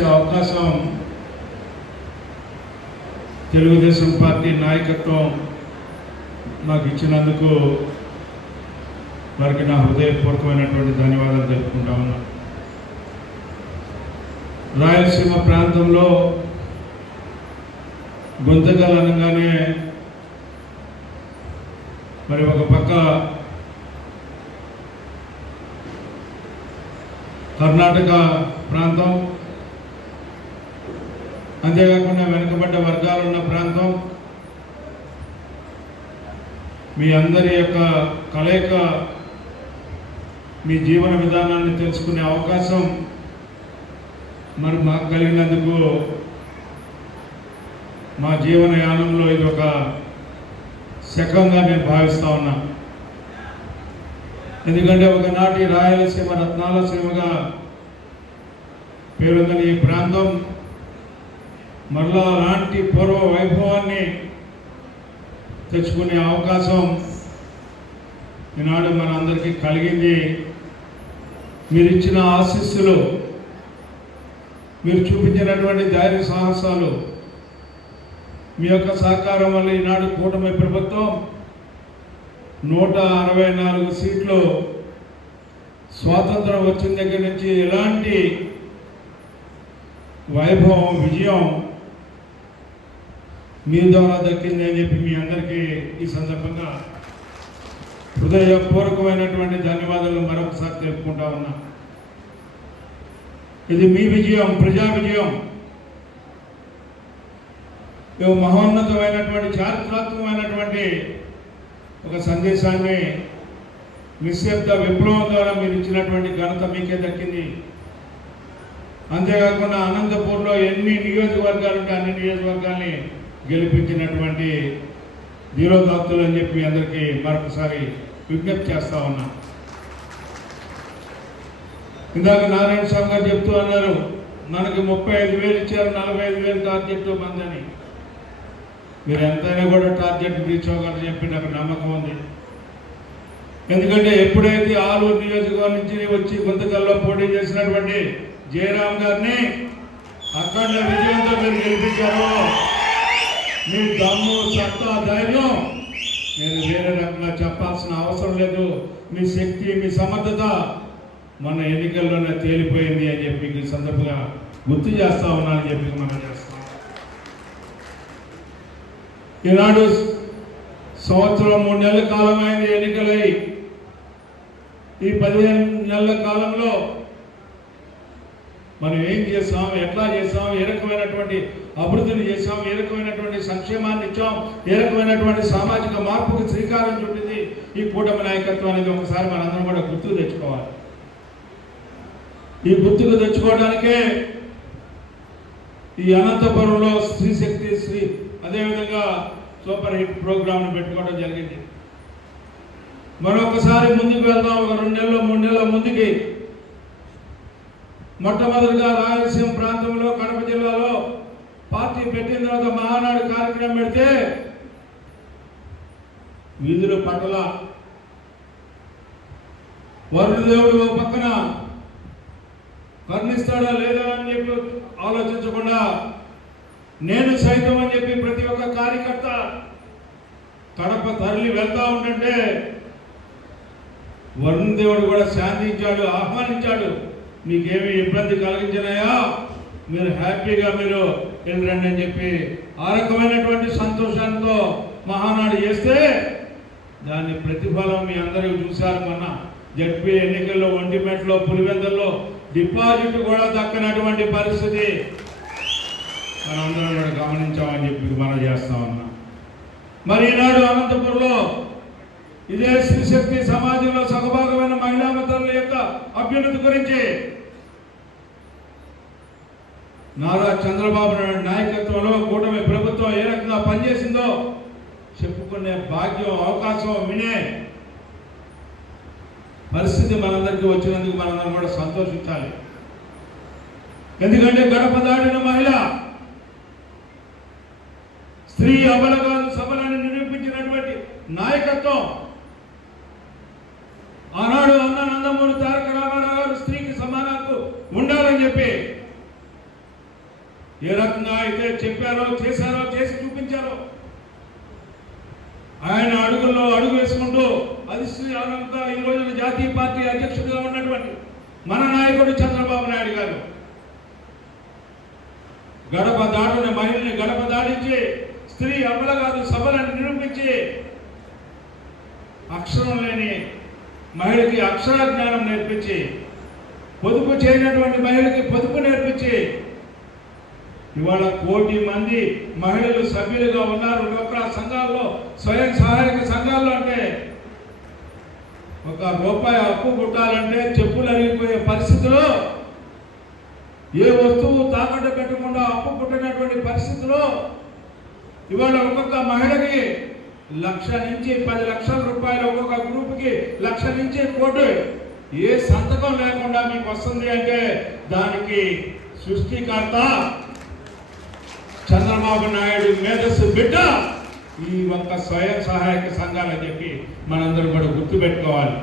చేసే అవకాశం తెలుగుదేశం పార్టీ నాయకత్వం నాకు ఇచ్చినందుకు వారికి నా హృదయపూర్వకమైనటువంటి ధన్యవాదాలు తెలుపుకుంటా ఉన్నా. రాయలసీమ ప్రాంతంలో గుంతకల్ అనగానే మరి ఒక పక్క కర్ణాటక ప్రాంతం అంతేకాకుండా వెనుకబడ్డ వర్గాలు ఉన్న ప్రాంతం మీ అందరి యొక్క కలయిక మీ జీవన విధానాన్ని తెలుసుకునే అవకాశం మరి మాకు కలిగినందుకు మా జీవన యానంలో ఇది ఒక శకంగా మేము భావిస్తూ ఉన్నాం. ఎందుకంటే ఒకనాటి రాయలసీమ రత్నాల సీమగా పేరొందని ఈ ప్రాంతం మరలా అలాంటి పూర్వ వైభవాన్ని తెచ్చుకునే అవకాశం ఈనాడు మన అందరికీ కలిగింది. మీరు ఇచ్చిన ఆశీస్సులు మీరు చూపించినటువంటి ధైర్య సాహసాలు మీ యొక్క సహకారం వల్ల ఈనాడు కూటమి ప్రభుత్వం నూట అరవై నాలుగు సీట్లు స్వాతంత్రం వచ్చిన దగ్గర నుంచి ఎలాంటి వైభవం విజయం మీ ద్వారా దక్కింది అని చెప్పి మీ అందరికీ ఈ సందర్భంగా హృదయపూర్వకమైనటువంటి ధన్యవాదాలు మరొకసారి తెలుపుకుంటా ఉన్నా. ఇది మీ విజయం ప్రజా విజయం. ఇది మహోన్నతమైనటువంటి చారిత్రాత్మకమైనటువంటి ఒక సందేశాన్ని నిశ్శబ్ద విప్లవం ద్వారా మీరు ఇచ్చినటువంటి ఘనత మీకే దక్కింది. అంతేకాకుండా అనంతపూర్లో ఎన్ని నియోజకవర్గాలు ఉంటే అన్ని నియోజకవర్గాల్ని గెలిపించినటువంటి ధీరోదాత్తులు అని చెప్పి అందరికీ మరొకసారి విజ్ఞప్తి చేస్తా ఉన్నా. ఇందాక నారాయణ స్వామి గారు చెప్తూ అన్నారు మనకి ముప్పై ఐదు వేలు ఇచ్చారు నలభై ఐదు వేలు టార్గెట్ మందని. మీరు ఎంతైనా కూడా టార్గెట్ రీచ్ అవ్వగలరు చెప్పి నాకు నమ్మకం ఉంది. ఎందుకంటే ఎప్పుడైతే ఆలూరు నియోజకవర్గం నుంచి వచ్చి గుంతకల్లో పోటీ చేసినటువంటి జయరామ్ గారిని అక్కడ విజయంతో మీరు గెలిపించారు. మీ దమ్ము సత్తా ధైర్యం. నేను వేరే రకంగా చెప్పాల్సిన అవసరం లేదు. మీ శక్తి మీ సమర్థత మన ఎన్నికల్లోనే తేలిపోయింది అని చెప్పి ఈ సందర్భంగా గుర్తు చేస్తా ఉన్నానని చెప్పి మనం చేస్తాం. ఈనాడు సంవత్సరం మూడు నెలల కాలమైంది ఎన్నికలై. ఈ పదిహేను నెలల కాలంలో మనం ఏం చేసాం ఎట్లా చేసాం ఏ రకమైనటువంటి అభివృద్ధిని చేసాం ఏ రకమైనటువంటి సంక్షేమాన్ని ఇచ్చాం. ఏ రకమైనటువంటి సామాజిక మార్పుకు శ్రీకారం చుట్టింది ఈ కూటమి నాయకత్వం అనేది ఒకసారి మనందరం కూడా గుర్తు తెచ్చుకోవాలి. ఈ గుర్తుకు తెచ్చుకోవడానికే ఈ అనంతపురంలో శ్రీశక్తి శ్రీ అదేవిధంగా సూపర్ హిట్ ప్రోగ్రామ్ను పెట్టుకోవడం జరిగింది. మరొకసారి ముందుకు వెళ్దాం. ఒక రెండు నెలలు మూడు నెలల ముందుకి మొట్టమొదటిగా రాయలసీమ ప్రాంతంలో కడప జిల్లాలో పార్టీ పెట్టిన తర్వాత మహానాడు కార్యక్రమం పెడితే వీధులు పట్టల వరుణదేవుడు ఒక పక్కన కర్ణిస్తాడా లేదా అని చెప్పి ఆలోచించకుండా నేను సైతం అని చెప్పి ప్రతి ఒక్క కార్యకర్త కడప తరలి వెళ్తా ఉంటుంటే వరుణ్ దేవుడు కూడా శాంతించాడు ఆహ్వానించాడు. మీకేమి ఇబ్బంది కలిగించినాయా మీరు హ్యాపీగా మీరు వెళ్ళరండి అని చెప్పి ఆ రకమైనటువంటి సంతోషంతో మహానాడు చేస్తే దాని ప్రతిఫలం మీ అందరికీ చూశారు మొన్న. జడ్పీ ఎన్నికల్లో ఒంటిమెట్లో పులివెందల్లో డిపాజిట్ కూడా దక్కనటువంటి పరిస్థితి. మనందరం కూడా గమనించామని చెప్పి మనం చేస్తామన్నా మరి ఈనాడు అనంతపురంలో ఇదే శ్రీశక్తి సమాజంలో సగభాగమైన మహిళా మతల యొక్క అభ్యున్నతి గురించి నారా చంద్రబాబు నాయుడు నాయకత్వంలో కూటమి ప్రభుత్వం ఏ రకంగా పనిచేసిందో చెప్పుకునే భాగ్యం అవకాశం వినే పరిస్థితి మనందరికీ వచ్చినందుకు మనందరం కూడా సంతోషించాలి. ఎందుకంటే గడప దాటిన మహిళ స్త్రీ అబలగాలు సబలని నిరూపించినటువంటి నాయకత్వం ఆనాడు అన్న నందమూరి తారక ఏ రకంగా అయితే చెప్పారో చేశారో చేసి చూపించారో ఆయన అడుగుల్లో అడుగు వేసుకుంటూ అధిష్టానంతా ఈ రోజున జాతీయ పార్టీ అధ్యక్షుడిగా ఉన్నటువంటి మన నాయకుడు చంద్రబాబు నాయుడు గారు. గడప దాటిన మహిళని గడప దాడించి స్త్రీ అమల కాదు సభలను నిరూపించి అక్షరం లేని మహిళకి అక్షర జ్ఞానం నేర్పించి పొదుపు చేయనటువంటి మహిళకి పొదుపు నేర్పించి ఇవాళ కోటి మంది మహిళలు సభ్యులుగా ఉన్నారు డోక్రా సంఘాల్లో స్వయం సహాయక సంఘాల్లో అంటే ఒక రూపాయి అప్పు పుట్టాలంటే చెప్పులు అరిగిపోయే పరిస్థితిలో ఏ వస్తువు తాకట్టు పెట్టకుండా అప్పు పుట్టినటువంటి పరిస్థితిలో ఇవాళ ఒక్కొక్క మహిళకి లక్ష నుంచి పది లక్షల రూపాయలు ఒక్కొక్క గ్రూప్కి లక్ష నుంచి కోటి. ఏ సంతకం లేకుండా మీకు వస్తుంది అంటే దానికి సృష్టికర్త చంద్రబాబు నాయుడు మేధస్సు బిడ్డ. ఈ ఒక్క స్వయం సహాయక సంఘాలని చెప్పి మనందరం కూడా గుర్తుపెట్టుకోవాలి.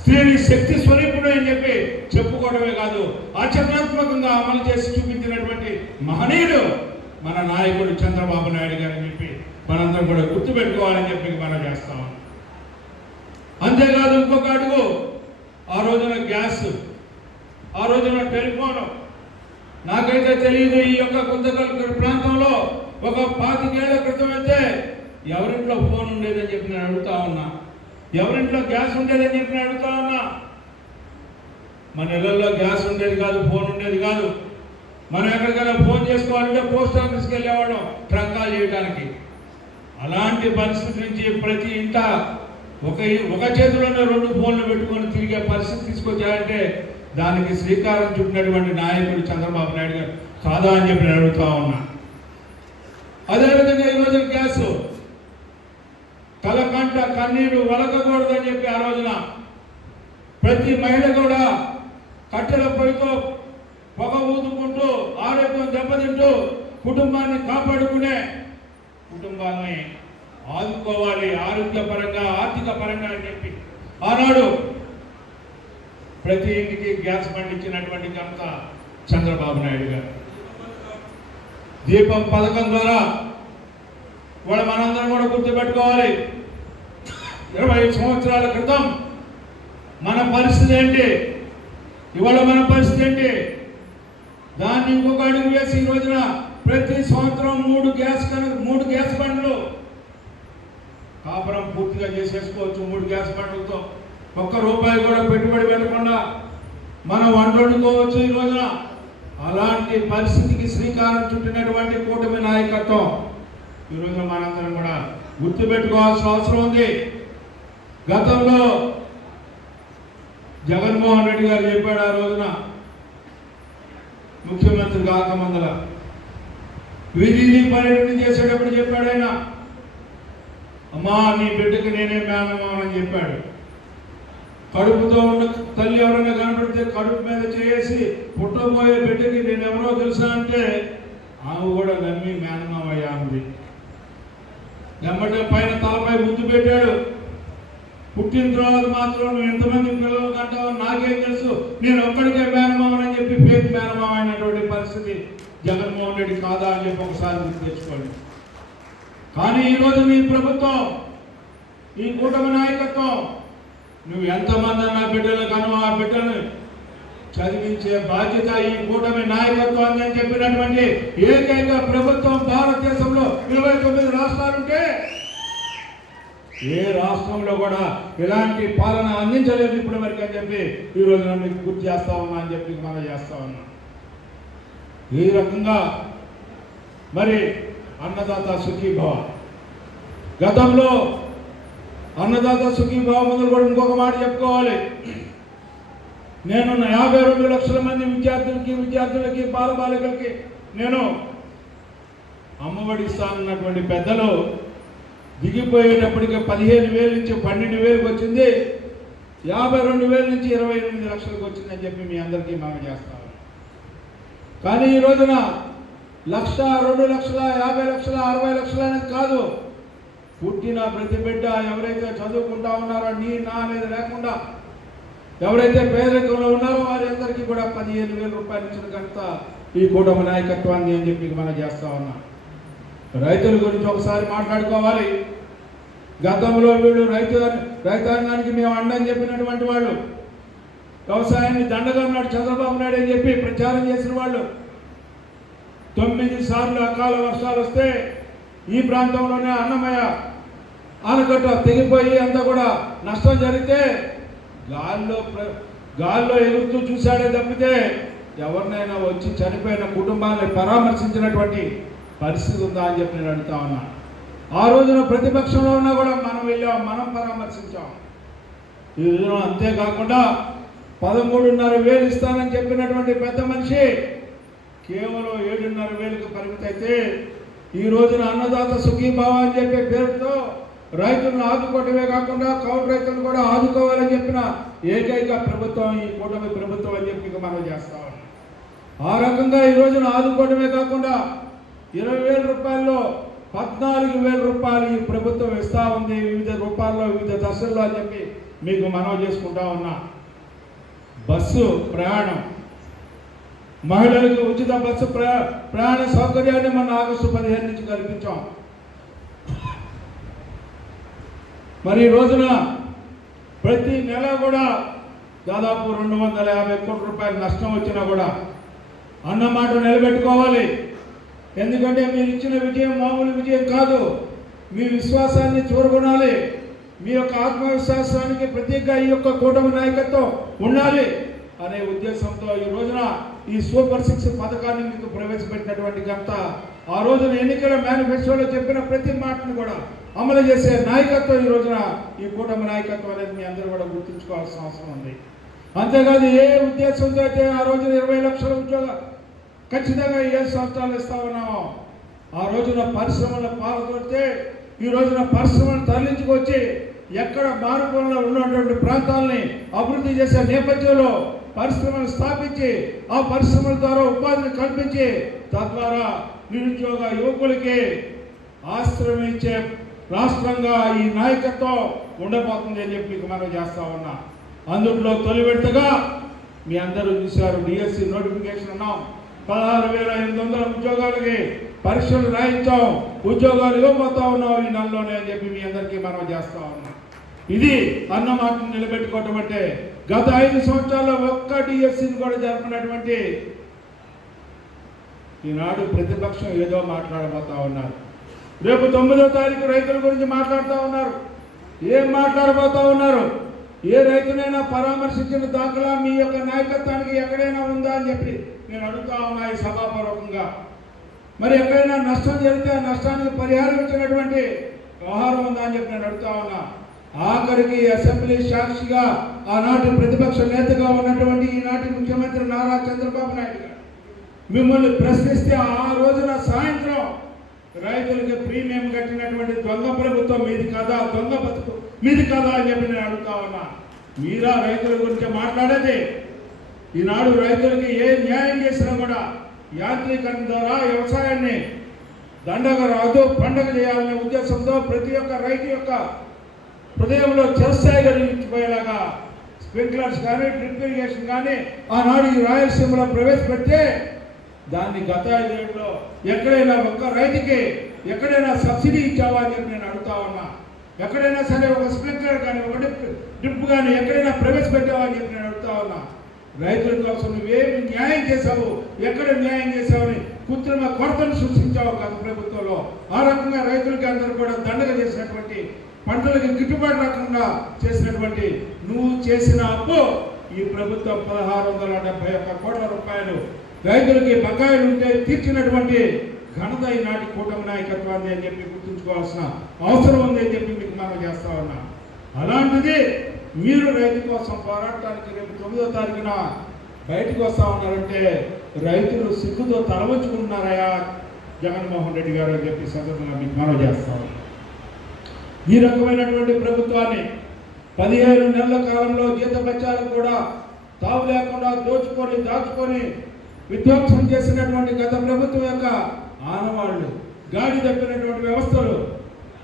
స్త్రీని శక్తి స్వరూపుడు అని చెప్పి చెప్పుకోవడమే కాదు ఆచరణాత్మకంగా అమలు చేసి చూపించినటువంటి మహనీయుడు మన నాయకుడు చంద్రబాబు నాయుడు గారు అని చెప్పి మనందరం కూడా గుర్తుపెట్టుకోవాలని చెప్పి మనం చేస్తాం అంతేకాదు ఇంకొక అడుగు ఆ రోజున గ్యాస్ ఆ రోజున టెలిఫోన్ నాకైతే తెలియదు ఈ యొక్క గుంతకల్ ప్రాంతంలో ఒక పాతికేళ్ళ క్రితం అయితే ఎవరింట్లో ఫోన్ ఉండేదని చెప్పి నేను అడుగుతా ఉన్నా. ఎవరింట్లో గ్యాస్ ఉండేదని చెప్పి నేను అడుగుతా ఉన్నా. మన ఇళ్ళలో గ్యాస్ ఉండేది కాదు ఫోన్ ఉండేది కాదు. మనం ఎక్కడికైనా ఫోన్ చేసుకోవాలంటే పోస్ట్ ఆఫీస్కి వెళ్ళేవాడు ట్రంకాలు చేయడానికి అలాంటి పరిస్థితి నుంచి ప్రతి ఇంట ఒక ఒక చేతిలోనే రెండు ఫోన్లు పెట్టుకొని తిరిగే పరిస్థితి తీసుకొచ్చారంటే దానికి శ్రీకారం చుట్టినటువంటి నాయకుడు చంద్రబాబు నాయుడు గారు కాదా అని చెప్పి నేను అడుగుతా ఉన్నా. అదేవిధంగా ఈరోజు గ్యాస్ కలకంట కన్నీరు వలకకూడదని చెప్పి ఆ రోజున ప్రతి మహిళ కూడా కట్టెల పొయ్యితో పొగ ఊదుకుంటూ ఆరోగ్యం దెబ్బతింటూ కుటుంబాన్ని కాపాడుకునే కుటుంబాన్ని ఆదుకోవాలి ఆరోగ్యపరంగా ఆర్థిక పరంగా అని చెప్పి ఆనాడు ప్రతి ఇంటికి గ్యాస్ బండి ఇచ్చినటువంటి ఘనత చంద్రబాబు నాయుడు గారు. దీపం పథకం ద్వారా కూడా మనందరం కూడా గుర్తుపెట్టుకోవాలి. ఇరవై సంవత్సరాల క్రితం మన పరిస్థితి ఏంటి? ఇవాళ మన పరిస్థితి ఏంటి? దాన్ని ఇంకొక అడుగు వేసి ఈ రోజున ప్రతి సంవత్సరం మూడు గ్యాస్ కనుక మూడు గ్యాస్ బండ్లు కాపురం పూర్తిగా చేసేసుకోవచ్చు మూడు గ్యాస్ బండ్లతో. ఒక్క రూపాయి కూడా పెట్టుబడి పెట్టకుండా మనం వంట వండుకోవచ్చు ఈ రోజున. అలాంటి పరిస్థితికి శ్రీకారం చుట్టినటువంటి కూటమి నాయకత్వం. ఈ రోజున మనందరం కూడా గుర్తుపెట్టుకోవాల్సిన అవసరం ఉంది. గతంలో జగన్మోహన్ రెడ్డి గారు చెప్పాడు ఆ రోజున ముఖ్యమంత్రి కాకమందల విధి పర్యటన చేసేటప్పుడు చెప్పాడు ఆయన. అమ్మా నీ బిడ్డకి నేనే మేనమామ అని చెప్పాడు. కడుపుతో ఉన్న తల్లి ఎవరైనా కనపడితే కడుపు మీద చేసి పుట్టబోయే బిడ్డకి నేను ఎవరో తెలుసా అంటే ఆమె కూడా నమ్మి మేనమామయ్య ఉంది వెంబడే పైన తలపై ముద్దు పెట్టాడు. పుట్టిన తర్వాత మాత్రం నువ్వు ఎంతమంది పిల్లలు కంటావో నాకేం తెలుసు. నేను ఒక్కడికే మేనమామని అని చెప్పి ఫేక్ మేనమామ అయినటువంటి పరిస్థితి జగన్మోహన్ రెడ్డి కాదా అని చెప్పి ఒకసారి గుర్తు తెచ్చుకోండి. కానీ ఈరోజు నీ ప్రభుత్వం ఈ కూటమి నాయకత్వం నువ్వు ఎంతమంది అన్న బిడ్డలు కను ఆ బిడ్డను చదివించే బాధ్యత ఈ కూటమి నాయకత్వం అని చెప్పినటువంటి ఏకైక ప్రభుత్వం భారతదేశంలో ఇరవై తొమ్మిది రాష్ట్రాలుంటే ఏ రాష్ట్రంలో కూడా ఇలాంటి పాలన అందించలేదు ఇప్పటి వరకు అని చెప్పి ఈరోజు రోజు గుర్తు చేస్తా ఉన్నా అని చెప్పి మనం చేస్తా ఉన్నా. ఈ రకంగా మరి అన్నదాత సుఖీభవ. గతంలో అన్నదాత సుఖీభవ మొదలు కూడా ఇంకొక మాట చెప్పుకోవాలి. నేను యాభై రెండు లక్షల మంది విద్యార్థులకి విద్యార్థులకి బాలబాలికలకి నేను అమ్మఒడి ఇస్తానన్నటువంటి పెద్దలు దిగిపోయేటప్పటికి పదిహేను వేల నుంచి పన్నెండు వేలకు వచ్చింది. యాభై రెండు వేల నుంచి ఇరవై ఎనిమిది లక్షలకు వచ్చిందని చెప్పి మీ అందరికీ మనం చేస్తాను కానీ ఈ రోజున లక్ష రెండు లక్షల యాభై లక్షల అరవై లక్షల అనేది కాదు. పుట్టిన ప్రతి బిడ్డ ఎవరైతే చదువుకుంటా ఉన్నారో నీ నా అనేది లేకుండా ఎవరైతే పేదరికంలో ఉన్నారో వారి అందరికీ కూడా పదిహేను వేల రూపాయలు ఇచ్చిన కనుక ఈ కూటమి నాయకత్వాన్ని అని చెప్పి మనం చేస్తా ఉన్నాం. రైతుల గురించి ఒకసారి మాట్లాడుకోవాలి. గతంలో వీళ్ళు రైతు రైతాంగానికి మేము అండని చెప్పినటువంటి వాళ్ళు వ్యవసాయాన్ని దండగా ఉన్నాడు చంద్రబాబు నాయుడు అని చెప్పి ప్రచారం చేసిన వాళ్ళు తొమ్మిది సార్లు అకాల వర్షాలు వస్తే ఈ ప్రాంతంలోనే అన్నమయ్య ఆనకట్ట తెగిపోయి అంతా కూడా నష్టం జరిగితే గాల్లో ప్ర- గాల్లో ఎగురుతూ చూశాడే తప్పితే ఎవరినైనా వచ్చి చనిపోయిన కుటుంబాన్ని పరామర్శించినటువంటి పరిస్థితి ఉందా అని చెప్పి నేను అడుగుతా ఉన్నాను ఆ రోజున ప్రతిపక్షంలో ఉన్నా కూడా మనం వెళ్ళాం మనం పరామర్శించాం. ఈ రోజున అంతేకాకుండా పదమూడున్నర వేలు ఇస్తానని చెప్పినటువంటి పెద్ద మనిషి కేవలం ఏడున్నర వేలకు పరిమితి అయితే ఈ రోజున అన్నదాత సుఖీభావ అని చెప్పే పేరుతో రైతులను ఆదుకోవటమే కాకుండా కౌలు రైతులను కూడా ఆదుకోవాలని చెప్పిన ఏకైక ప్రభుత్వం ఈ కూటమి ప్రభుత్వం అని చెప్పి మనం చేస్తా ఆ రకంగా ఈ రోజున ఆదుకోవడమే కాకుండా ఇరవై వేల రూపాయల్లో పద్నాలుగు వేల రూపాయలు ఈ ప్రభుత్వం ఇస్తా ఉంది. వివిధ రూపాల్లో వివిధ దశల్లో అని చెప్పి మీకు మనవి చేసుకుంటా ఉన్నా. బస్సు ప్రయాణం. మహిళలకు ఉచిత బస్సు ప్రయా ప్రయాణ సౌకర్యాన్ని మన ఆగస్టు పదిహేను నుంచి కల్పించాం. మరి ఈ రోజున ప్రతి నెల కూడా దాదాపు రెండు వందల యాభై కోట్ల రూపాయల నష్టం వచ్చినా కూడా అన్నమాట నిలబెట్టుకోవాలి. ఎందుకంటే మీరు ఇచ్చిన విజయం మామూలు విజయం కాదు. మీ విశ్వాసాన్ని చూరగొనాలి. మీ యొక్క ఆత్మవిశ్వాసానికి ప్రతీకగా ఈ యొక్క కూటమి నాయకత్వం ఉండాలి. అనే ఉద్దేశంతో ఈ రోజున ఈ సూపర్ సిక్స్ పథకాన్ని మీకు ప్రవేశపెట్టినటువంటి ఘనత ఆ రోజున ఎన్నికల మేనిఫెస్టోలో చెప్పిన ప్రతి మాటను కూడా అమలు చేసే నాయకత్వం ఈ రోజున ఈ కూటమి నాయకత్వం అనేది మీ అందరూ కూడా గుర్తుంచుకోవాల్సిన అవసరం ఉంది. అంతేకాదు ఏ ఉద్దేశంతో అయితే ఆ రోజున ఇరవై లక్షల ఉద్యోగ ఖచ్చితంగా ఏ సంవత్సరాలు ఇస్తా ఉన్నామో ఆ రోజున పరిశ్రమల పాల్గొడితే ఈ రోజున పరిశ్రమను తరలించుకొచ్చి ఎక్కడ మారుమూలలో ఉన్నటువంటి ప్రాంతాలని అభివృద్ధి చేసే నేపథ్యంలో పరిశ్రమలు స్థాపించి ఆ పరిశ్రమల ద్వారా ఉపాధిని కల్పించి తద్వారా నిరుద్యోగ యువకులకి ఆశ్రమించే రాష్ట్రంగా ఈ నాయకత్వం ఉండబోతుంది అని చెప్పి మనం చేస్తా ఉన్నా. అందులో తొలి విడతగా మీ అందరూ చూశారు డిఎస్సి నోటిఫికేషన్ ఉన్నాం పదహారు వేల ఎనిమిది వందల ఉద్యోగాలకి పరీక్షలు రాయించాం. ఉద్యోగాలు ఇవ్వబోతా ఉన్నాం ఈ నెలలోనే అని చెప్పి మీ అందరికీ మనం చేస్తా ఉన్నాం. ఇది అన్న మాటను నిలబెట్టుకోవటం అంటే గత ఐదు సంవత్సరాల్లో ఒక్క డిఎస్సిని కూడా జరపనటువంటి ఈనాడు ప్రతిపక్షం ఏదో మాట్లాడబోతా ఉన్నారు. రేపు తొమ్మిదో తారీఖు రైతుల గురించి మాట్లాడుతూ ఉన్నారు. ఏం మాట్లాడబోతా ఉన్నారు? ఏ రైతునైనా పరామర్శించిన దాఖలా మీ యొక్క నాయకత్వానికి ఎక్కడైనా ఉందా అని చెప్పి నేను అడుగుతా ఉన్నా ఈ సభాపూర్వకంగా. మరి ఎక్కడైనా నష్టం జరిగితే ఆ నష్టానికి పరిహారం ఇచ్చినటువంటి వ్యవహారం ఉందా అని చెప్పి నేను అడుగుతా ఉన్నా. ఆఖరికి అసెంబ్లీ సాక్షిగా ఆనాటి ప్రతిపక్ష నేతగా ఉన్నటువంటి ఈనాటి ముఖ్యమంత్రి నారా చంద్రబాబు నాయుడు గారు మిమ్మల్ని ప్రశ్నిస్తే ఆ రోజున సాయంత్రం రైతులకి ప్రీమియం కట్టినటువంటి దొంగ ప్రభుత్వం మీది కదా దొంగ బతుకు మీది కదా అని చెప్పి నేను అడుగుతా ఉన్నా. మీరా రైతుల గురించి మాట్లాడేది? ఈనాడు రైతులకి ఏ న్యాయం చేసినా కూడా యాంత్రీకరణ ద్వారా వ్యవసాయాన్ని దండగ రాదు పండగ చేయాలనే ఉద్దేశంతో ప్రతి ఒక్క రైతు యొక్క హృదయంలో చిరస్థాయిగా నిలిచిపోయేలాగా స్ప్రింక్లర్స్ కానీ డ్రిప్ ఇరిగేషన్ కానీ ఆనాడు ఈ రాయలసీమలో ప్రవేశపెడితే దాన్ని గత ఐదేళ్ళలో ఎక్కడైనా ఒక్క రైతుకి ఎక్కడైనా సబ్సిడీ ఇచ్చావా అని చెప్పి నేను అడుగుతా ఉన్నా. ఎక్కడైనా సరే ఒక స్ప్రింక్లర్ కానీ ఒక డ్రిప్ డ్రిప్ కానీ ఎక్కడైనా ప్రవేశపెట్టావా అని చెప్పి నేను అడుగుతా ఉన్నా. రైతుల కోసం నువ్వేమి న్యాయం చేశావు? ఎక్కడ న్యాయం చేశావని కృత్రిమ కొరతను సృష్టించావు గత ప్రభుత్వంలో. ఆ రకంగా రైతులకి అందరూ కూడా దండగ చేసినటువంటి పంటలకు గిట్టుబాటు రాకుండా చేసినటువంటి నువ్వు చేసిన అప్పు ఈ ప్రభుత్వం పదహారు వందల డెబ్బై ఒక్క కోట్ల రూపాయలు. రైతులకి బకాయిలు ఉంటే తీర్చినటువంటి ఘనత ఈనాటి కూటమి నాయకత్వాన్ని అని చెప్పి గుర్తుంచుకోవాల్సిన అవసరం ఉంది అని చెప్పి మీకు మనం చేస్తా ఉన్నా. అలాంటిది మీరు రైతు కోసం పోరాటానికి రేపు తొమ్మిదో తారీఖున బయటకు వస్తా ఉన్నారంటే రైతులు సిగ్గుతో తలవంచుకుంటున్నారయా జగన్మోహన్ రెడ్డి గారు అని చెప్పి సందర్భంగా మీకు మనం చేస్తా ఉన్నాం. ఈ రకమైనటువంటి ప్రభుత్వాన్ని పదిహేను నెలల కాలంలో జీతపత్యాలకు కూడా తావు లేకుండా దోచుకొని దాచుకొని విధ్వంసం చేసినటువంటి గత ప్రభుత్వం యొక్క ఆనవాళ్ళు గాడి తప్పినటువంటి వ్యవస్థలు.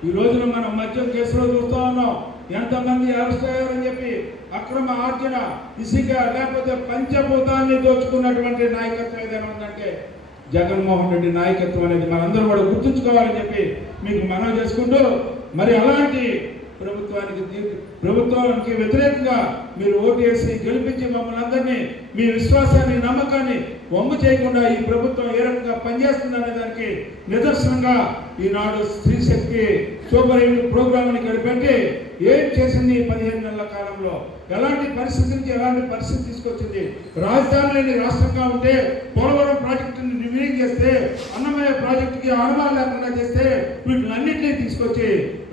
ఈ రోజున మనం మద్యం కేసులో చూస్తూ ఉన్నాం. ఎంతమంది అరెస్ట్ అయ్యారని చెప్పి అక్రమ ఆర్జన ఇసుక లేకపోతే పంచభూతాన్ని దోచుకున్నటువంటి నాయకత్వం ఏదైనా ఉందంటే జగన్మోహన్ రెడ్డి నాయకత్వం అనేది మనందరూ కూడా గుర్తుంచుకోవాలని చెప్పి మీకు మనం చేసుకుంటూ మరి అలాంటి ప్రభుత్వానికి ప్రభుత్వానికి వ్యతిరేకంగా మీరు ఓటు వేసి గెలిపించి మమ్మల్ని అందరినీ మీ విశ్వాసాన్ని నమ్మకాన్ని వమ్ము చేయకుండా ఈ ప్రభుత్వం ఏ రకంగా పనిచేస్తుందనే దానికి నిదర్శనంగా ఈనాడు స్త్రీ శక్తి సూపర్ ఎయిట్ ప్రోగ్రామ్ని కనిపెట్టి ఏం చేసింది ఈ పదిహేను నెలల కాలంలో? ఎలాంటి పరిస్థితి నుంచి ఎలాంటి పరిస్థితి తీసుకొచ్చింది? రాజధాని లేని రాష్ట్రంగా ఉంటే పోలవరం ప్రాజెక్టుని క్లీన్ చేస్తే అన్నమయ్య ప్రాజెక్టుకి ఆనవాలు లేకుండా చేస్తే వీటినన్నింటినీ తీసుకొచ్చి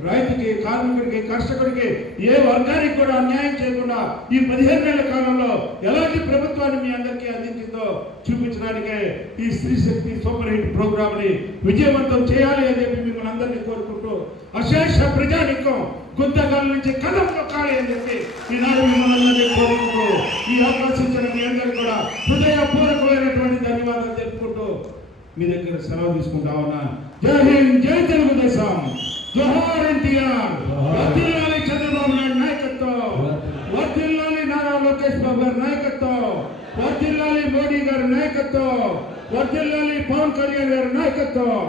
రైతుకి కార్మికుడికి కర్షకుడికి ఏ వర్గానికి కూడా అన్యాయం చేయకుండా ఈ పదిహేను నెలల కాలంలో ఎలాంటి ప్రభుత్వాన్ని మీ అందరికీ అందించిందో చూపించడానికే ఈ స్త్రీ శక్తి సూపర్ హిట్ ప్రోగ్రామ్ని విజయవంతం చేయాలి అని చెప్పి మిమ్మల్ని అందరినీ కోరుకుంటూ అశేష ప్రజానికం గుంతకాల నుంచి కథం నొక్కాలి అని చెప్పి ఈనాడు మిమ్మల్ని కోరుకుంటూ ఈ ఆకర్షించిన మీ అందరికీ కూడా హృదయపూర్వకమైనటువంటి ధన్యవాదాలు తెలుపుకుంటూ మీ దగ్గర సెలవు తీసుకుంటా ఉన్నా. జై హింద్ జై తెలుగుదేశం. జోహార్ ఎన్టీఆర్. వర్ధిల్లాలి చంద్రబాబు నాయుడు నాయకత్వం. వర్ధిల్లాలి నారా లోకేష్ బాబు గారి నాయకత్వం. వర్ధిల్లాలి మోడీ గారి నాయకత్వం. వర్ధిల్లాలి పవన్ కళ్యాణ్ గారి నాయకత్వం.